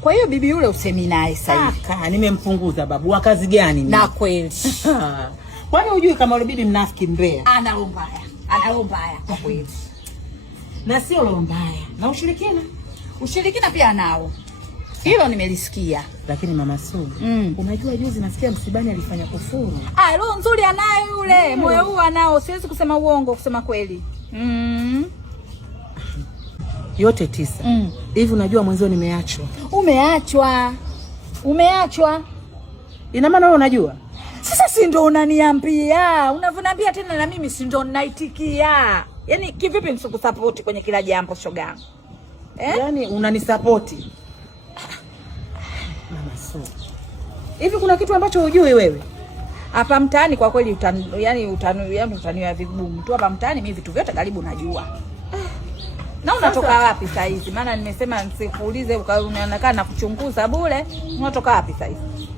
Kwa hiyo bibi yule usemi naye sasa hivi. Nimempunguza babu. Wa kazi gani mimi? Na kweli. Kwani hujui kama yule bibi mnafiki mbea? Ana roho mbaya. Ana roho mbaya kwa kweli. Na sio roho mbaya. Na ushirikina. Ushirikina pia nao. Hilo nimelisikia. Lakini mama Sulu, unajua juzi nasikia msibani alifanya kufuru. Roho nzuri anayo yule. Moyo huu anao. Siwezi kusema uongo, kusema kweli. Yote 9. Hivi unajua mwenzio nimeachwa. Umeachwa. Ina maana wewe unajua? Sasa si ndo unaniambia. Unavyoniambia tena na mimi si ndo ninaitikia. Yaani kivipi nisikusupport kwenye kila jambo shogangu? Yaani unanisupport. Mama Sulu. Hivi kuna kitu ambacho hujui wewe? Hapa mtaani kwa kweli utaniwa vigumu. Tu hapa mtaani mimi vitu vyote karibu najua. Na unatoka wapi saa hizi? Maana nimesema nisikuulize unaonekana na kuchunguza bure. Unatoka wapi saa hizi?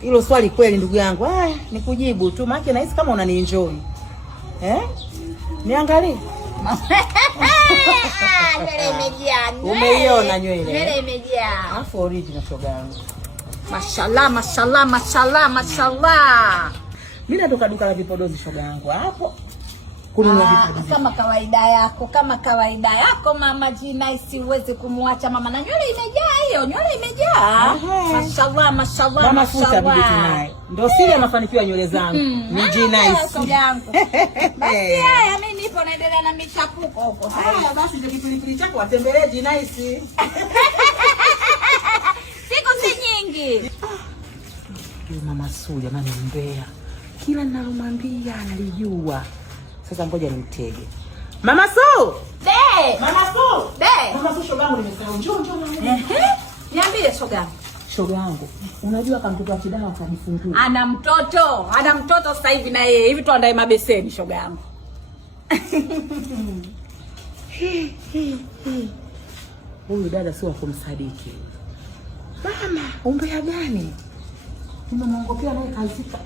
Hilo swali kweli ndugu yangu. Nikujibu tu maana nahisi kama unanienjoy. Niangalie. Nywele imejaa. Umeiona nywele? Nywele imejaa. Afu original shoga yangu. Mashallah, mashallah, mashallah, mashallah. Mimi natoka duka la vipodozi shoga yangu hapo. Kununua vipodozi. Kama kawaida yako mama G-Nice uweze kumwacha mama na nywele imejaa hiyo, nywele imejaa. Mashallah, mashallah, mama futa bibi tunaye. Ndio siri ya mafanikio ya nywele zangu. Ni G-Nice. Shoga yangu. Basi haya mimi nipo naendelea na michapuko huko. Haya basi ndio kipilipili chako watembelee G-Nice. Siku si nyingi. Mama Sulu jamani mbea. Kila ninalomwambia analijua. Sasa ngoja nimtege. Mama Sulu! Mama Sulu! Mama Sulu shoga yangu nimesahau. Njoo mama. Niambie shoga yangu. Shoga yangu, unajua kama mtoto wa Kidawa akajifungua. Ana mtoto sasa hivi na yeye. Hivi tuandae mabeseni shoga yangu. Huyu dada sio kumsadiki. Mama, umbea gani? Nimemwongopea naye kazika.